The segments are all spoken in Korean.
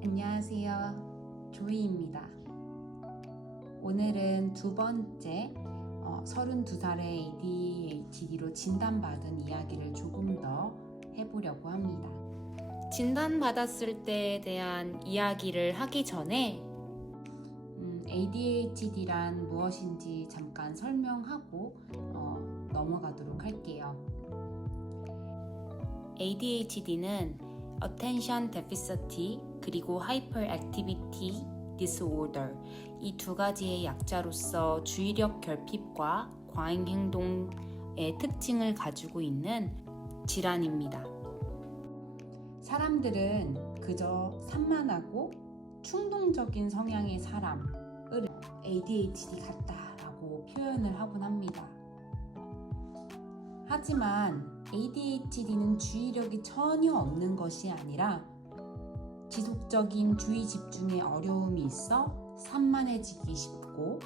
안녕하세요. 조이입니다. 오늘은 두 번째 32살의 ADHD로 진단받은 이야기를 조금 더 해보려고 합니다. 진단받았을 때에 대한 이야기를 하기 전에 ADHD란 무엇인지 잠깐 설명하고 넘어가도록 할게요. ADHD는 Attention Deficit 그리고 Hyperactivity Disorder 이 두 가지의 약자로서 주의력 결핍과 과잉 행동의 특징을 가지고 있는 질환입니다. 사람들은 그저 산만하고 충동적인 성향의 사람을 ADHD 같다라고 표현을 하곤 합니다. 하지만 ADHD는 주의력이 전혀 없는 것이 아니라 지속적인 주의 집중에 어려움이 있어 산만해지기 쉽고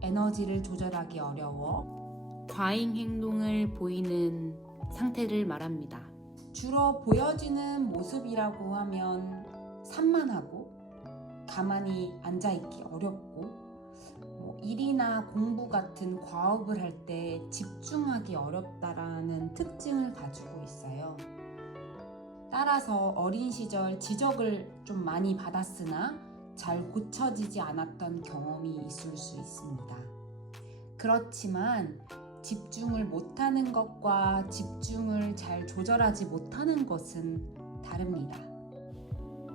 에너지를 조절하기 어려워 과잉 행동을 보이는 상태를 말합니다. 주로 보여지는 모습이라고 하면 산만하고 가만히 앉아있기 어렵고 일이나 공부 같은 과업을 할 때 집중하기 어렵다라는 특징을 가지고 있어요. 따라서 어린 시절 지적을 좀 많이 받았으나 잘 고쳐지지 않았던 경험이 있을 수 있습니다. 그렇지만 집중을 못하는 것과 집중을 잘 조절하지 못하는 것은 다릅니다.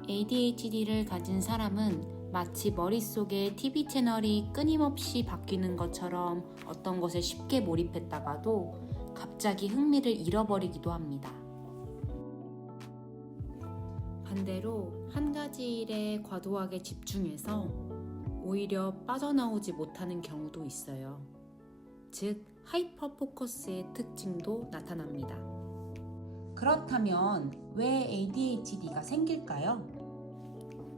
ADHD를 가진 사람은 마치 머릿속에 TV 채널이 끊임없이 바뀌는 것처럼 어떤 것에 쉽게 몰입했다가도 갑자기 흥미를 잃어버리기도 합니다. 반대로 한 가지 일에 과도하게 집중해서 오히려 빠져나오지 못하는 경우도 있어요. 즉, 하이퍼 포커스의 특징도 나타납니다. 그렇다면 왜 ADHD가 생길까요?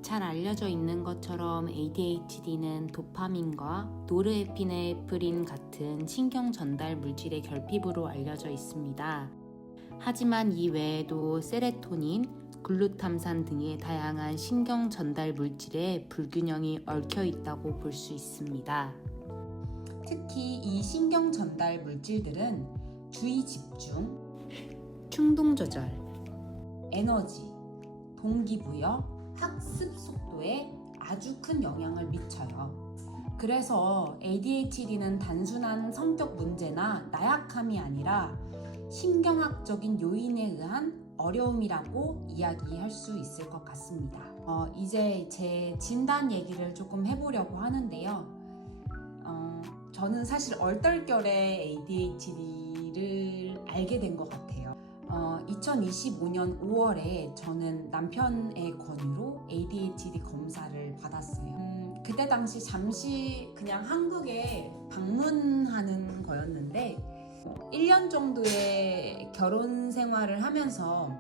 잘 알려져 있는 것처럼 ADHD는 도파민과 노르에피네프린 같은 신경 전달 물질의 결핍으로 알려져 있습니다. 하지만 이 외에도 세로토닌, 글루탐산 등의 다양한 신경 전달 물질의 불균형이 얽혀 있다고 볼 수 있습니다. 특히 이 신경 전달 물질들은 주의 집중, 충동 조절, 에너지, 동기부여, 학습 속도에 아주 큰 영향을 미쳐요. 그래서 ADHD는 단순한 성격 문제나 나약함이 아니라 신경학적인 요인에 의한 어려움이라고 이야기할 수 있을 것 같습니다. 이제 제 진단 얘기를 조금 해보려고 하는데요. 저는 사실 얼떨결에 ADHD를 알게 된 것 같아요. 2025년 5월에 저는 남편의 권유로 ADHD 검사를 받았어요. 그때 당시 잠시 그냥 한국에 방문하는 거였는데 1년 정도의 결혼 생활을 하면서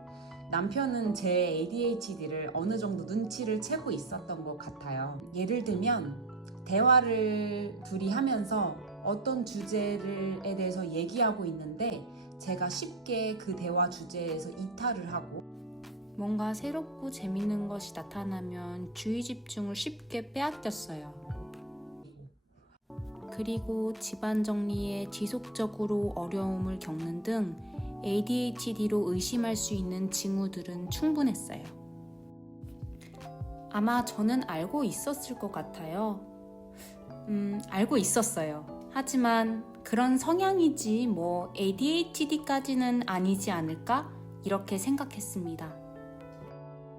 남편은 제 ADHD를 어느 정도 눈치를 채고 있었던 것 같아요. 예를 들면 대화를 둘이 하면서 어떤 주제에 대해서 얘기하고 있는데 제가 쉽게 그 대화 주제에서 이탈을 하고 뭔가 새롭고 재밌는 것이 나타나면 주의 집중을 쉽게 빼앗겼어요. 그리고 집안 정리에 지속적으로 어려움을 겪는 등 ADHD로 의심할 수 있는 징후들은 충분했어요. 아마 저는 알고 있었을 것 같아요. 알고 있었어요. 하지만 그런 성향이지 뭐 ADHD까지는 아니지 않을까? 이렇게 생각했습니다.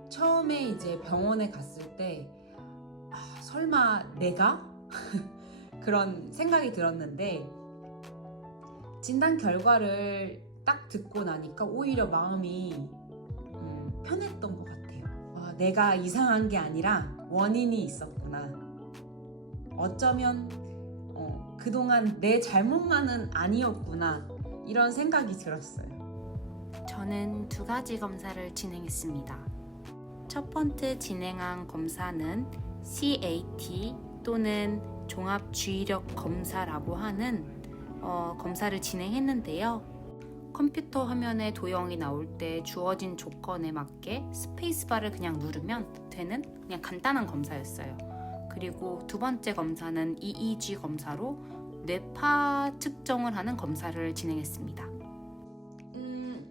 처음에 이제 병원에 갔을 때 설마 내가? 그런 생각이 들었는데 진단 결과를 딱 듣고 나니까 오히려 마음이 편했던 것 같아요. 내가 이상한 게 아니라 원인이 있었구나. 어쩌면 그동안 내 잘못만은 아니었구나 이런 생각이 들었어요. 저는 두 가지 검사를 진행했습니다. 첫 번째 진행한 검사는 CAT 또는 종합주의력 검사라고 하는 검사를 진행했는데요. 컴퓨터 화면에 도형이 나올 때 주어진 조건에 맞게 스페이스바를 그냥 누르면 되는 그냥 간단한 검사였어요. 그리고 두 번째 검사는 EEG 검사로 뇌파 측정을 하는 검사를 진행했습니다.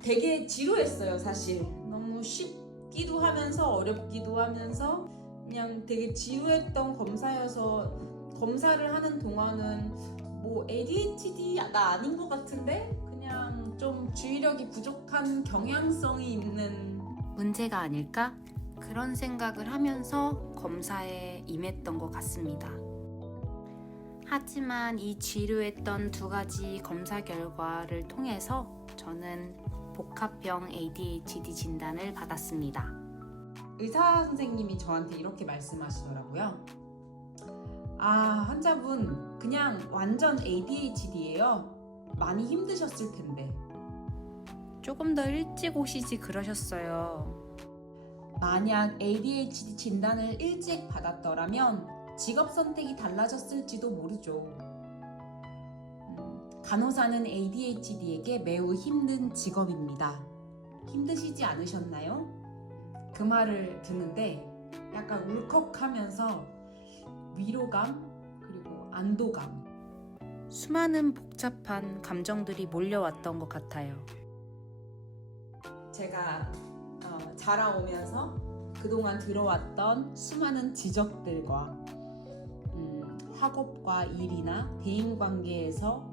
되게 지루했어요, 사실. 너무 쉽기도 하면서 어렵기도 하면서 그냥 되게 지루했던 검사여서 검사를 하는 동안은 뭐 ADHD 나 아닌 것 같은데 그냥 좀 주의력이 부족한 경향성이 있는 문제가 아닐까? 그런 생각을 하면서 검사에 임했던 것 같습니다. 하지만 이 지루했던 두 가지 검사 결과를 통해서 저는 복합형 ADHD 진단을 받았습니다. 의사 선생님이 저한테 이렇게 말씀하시더라고요. 환자분 그냥 완전 ADHD예요. 많이 힘드셨을 텐데. 조금 더 일찍 오시지 그러셨어요. 만약 ADHD 진단을 일찍 받았더라면 직업 선택이 달라졌을지도 모르죠. 간호사는 ADHD에게 매우 힘든 직업입니다. 힘드시지 않으셨나요? 그 말을 듣는데 약간 울컥하면서 위로감 그리고 안도감, 수많은 복잡한 감정들이 몰려왔던 것 같아요. 제가 자라오면서 그동안 들어왔던 수많은 지적들과 학업과 일이나 대인관계에서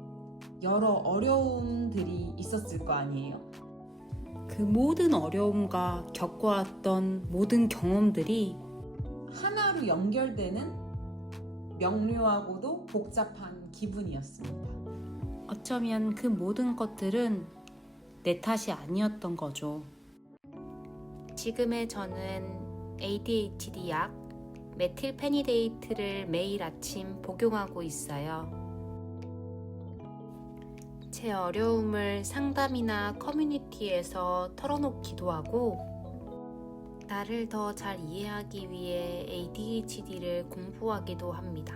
여러 어려움들이 있었을 거 아니에요. 그 모든 어려움과 겪어왔던 모든 경험들이 하나로 연결되는 명료하고도 복잡한 기분이었습니다. 어쩌면 그 모든 것들은 내 탓이 아니었던 거죠. 지금의 저는 ADHD 약 메틸페니데이트를 매일 아침 복용하고 있어요. 제 어려움을 상담이나 커뮤니티에서 털어놓기도 하고 나를 더 잘 이해하기 위해 ADHD를 공부하기도 합니다.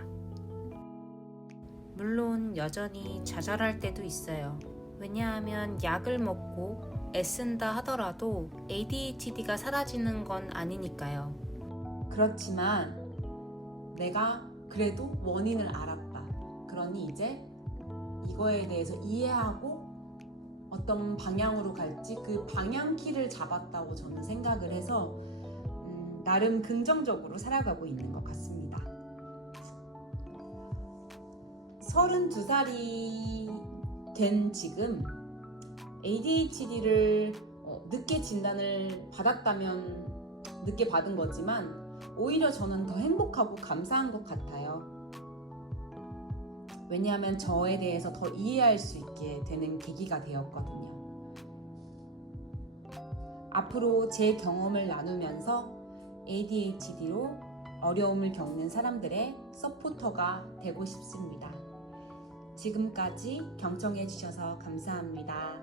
물론 여전히 좌절할 때도 있어요. 왜냐하면 약을 먹고 애쓴다 하더라도 ADHD가 사라지는 건 아니니까요. 그렇지만 내가 그래도 원인을 알았다. 그러니 이제 이거에 대해서 이해하고 어떤 방향으로 갈지 그 방향키를 잡았다고 저는 생각을 해서 나름 긍정적으로 살아가고 있는 것 같습니다. 32살이 된 지금 ADHD를 늦게 진단을 받았다면 늦게 받은 거지만 오히려 저는 더 행복하고 감사한 것 같아요. 왜냐하면 저에 대해서 더 이해할 수 있게 되는 계기가 되었거든요. 앞으로 제 경험을 나누면서 ADHD로 어려움을 겪는 사람들의 서포터가 되고 싶습니다. 지금까지 경청해 주셔서 감사합니다.